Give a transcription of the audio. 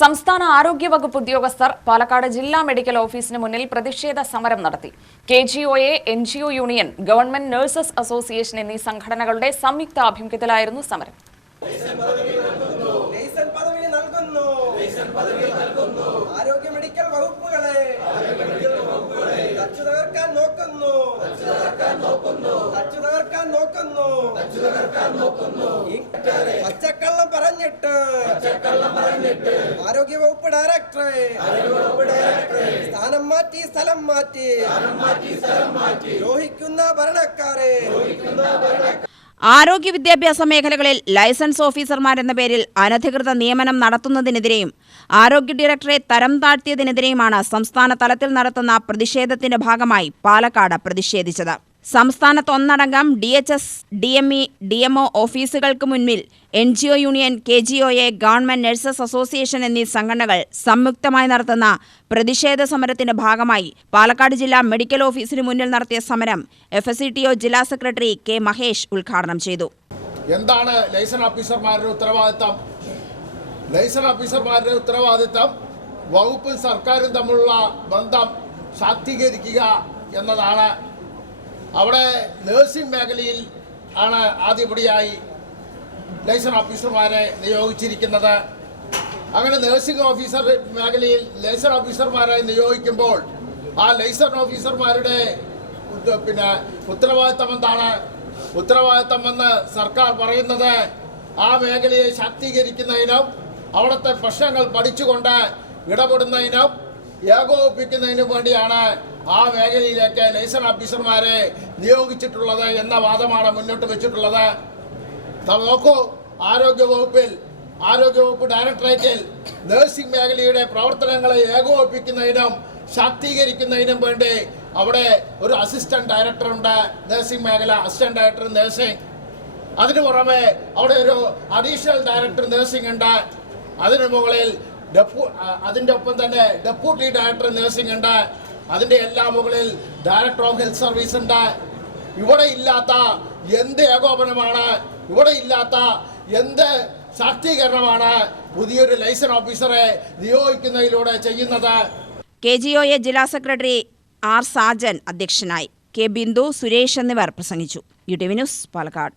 സംസ്ഥാന ആരോഗ്യ വകുപ്പ് ഉദ്യോഗസ്ഥർ പാലക്കാട് ജില്ലാ മെഡിക്കൽ ഓഫീസിന് മുന്നിൽ പ്രതിഷേധ സമരം നടത്തി. KGOA, NGO union, government nurses association എന്നീ സംഘടനകളുടെ സംയുക്ത ആഭിമുഖ്യത്തിലായിരുന്നു സമരം. പച്ചക്കള്ളം പറഞ്ഞിട്ട് ആരോഗ്യവകുപ്പ് ഡയറക്ടറെ സ്ഥാനം മാറ്റി സ്ഥലം മാറ്റി ദ്രോഹിക്കുന്ന ഭരണക്കാരെ. ആരോഗ്യ വിദ്യാഭ്യാസ മേഖലകളിൽ ലൈസൻസ് ഓഫീസർമാരെന്ന പേരിൽ അനധികൃത നിയമനം നടത്തുന്നതിനെതിരെയും ആരോഗ്യ ഡയറക്ടറെ തരം താഴ്ത്തിയതിനെതിരെയുമാണ് സംസ്ഥാന തലത്തിൽ നടത്തുന്ന പ്രതിഷേധത്തിന്റെ ഭാഗമായി പാലക്കാട് പ്രതിഷേധിച്ചത്. സംസ്ഥാനത്ത് ഒന്നടങ്കം DHS, DME, DMO ഓഫീസുകൾക്ക് മുൻപിൽ NGO union, KGOA, government nurses association എന്നീ സംഘടനകൾ സംയുക്തമായി നടത്തുന്ന പ്രതിഷേധ സമരത്തിന്റെ ഭാഗമായി പാലക്കാട് ജില്ലാ മെഡിക്കൽ ഓഫീസിന് മുന്നിൽ നടത്തിയ സമരം FSCTO ജില്ലാ സെക്രട്ടറി K. മഹേഷ് ഉദ്ഘാടനം ചെയ്തു. എന്താണ് ലൈസൻസ് ഓഫീസർമാരുടെ ഉത്തരവാദിത്തം? ലൈസൻസ് ഓഫീസർമാരുടെ ഉത്തരവാദിത്തം വകുപ്പും സർക്കാരും തമ്മിലുള്ള ബന്ധം ശാക്തീകരിക്കുക എന്നതാണ്. അവിടെ നഴ്സിംഗ് മേഖലയിൽ ആണ് ആദ്യപടിയായി ലൈസൻസ് ഓഫീസർമാരെ നിയോഗിച്ചിരിക്കുന്നത്. അങ്ങനെ നഴ്സിംഗ് ഓഫീസർ മേഖലയിൽ ലൈസൻസ് ഓഫീസർമാരെ നിയോഗിക്കുമ്പോൾ ആ ലൈസൻസ് ഓഫീസർമാരുടെ ഉത്തരവാദിത്തം എന്താണ്? ഉത്തരവാദിത്തം എന്ന് സർക്കാർ പറയുന്നത് ആ മേഖലയെ ശാക്തീകരിക്കുന്നതിനും അവിടുത്തെ പ്രശ്നങ്ങൾ പഠിച്ചുകൊണ്ട് ഇടപെടുന്നതിനും ഏകോപിപ്പിക്കുന്നതിനും വേണ്ടിയാണ് ആ മേഖലയിലേക്ക് ലൈസൻസ് ഓഫീസർമാരെ നിയോഗിച്ചിട്ടുള്ളത് എന്ന വാദമാണ് മുന്നോട്ട് വെച്ചിട്ടുള്ളത്. നോക്കൂ, ആരോഗ്യവകുപ്പ് ഡയറക്ടറേറ്റിൽ നഴ്സിംഗ് മേഖലയുടെ പ്രവർത്തനങ്ങളെ ഏകോപിപ്പിക്കുന്നതിനും ശാക്തീകരിക്കുന്നതിനും വേണ്ടി അവിടെ ഒരു അസിസ്റ്റന്റ് ഡയറക്ടറുണ്ട്. നഴ്സിംഗ് മേഖല അസിസ്റ്റന്റ് ഡയറക്ടർ നഴ്സിംഗ്. അതിനു പുറമെ അവിടെ ഒരു അഡീഷണൽ ഡയറക്ടർ നഴ്സിംഗ് ഉണ്ട്. അതിനു മുകളിൽ അതിൻ്റെ ഒപ്പം തന്നെ ഡെപ്യൂട്ടി ഡയറക്ടർ നഴ്സിംഗ് ഉണ്ട്. അതിൻ്റെ എല്ലാ മുകളിൽ ഡയറക്ടർ ഓഫ് ഹെൽത്ത് സർവീസ് ഉണ്ട്. ഇവിടെ ഇല്ലാത്ത എന്ത് ഏകോപനമാണ്, ഇവിടെ ഇല്ലാത്ത എന്ത് ശാക്തീകരണമാണ് പുതിയൊരു ലൈസൻസ് ഓഫീസറെ നിയോഗിക്കുന്നതിലൂടെ ചെയ്യുന്നത്? KGOA ജില്ലാ സെക്രട്ടറി R. സാജൻ അധ്യക്ഷനായി. K. ബിന്ദു, സുരേഷ് എന്നിവർ പ്രസംഗിച്ചു. UTV news, Palakkad.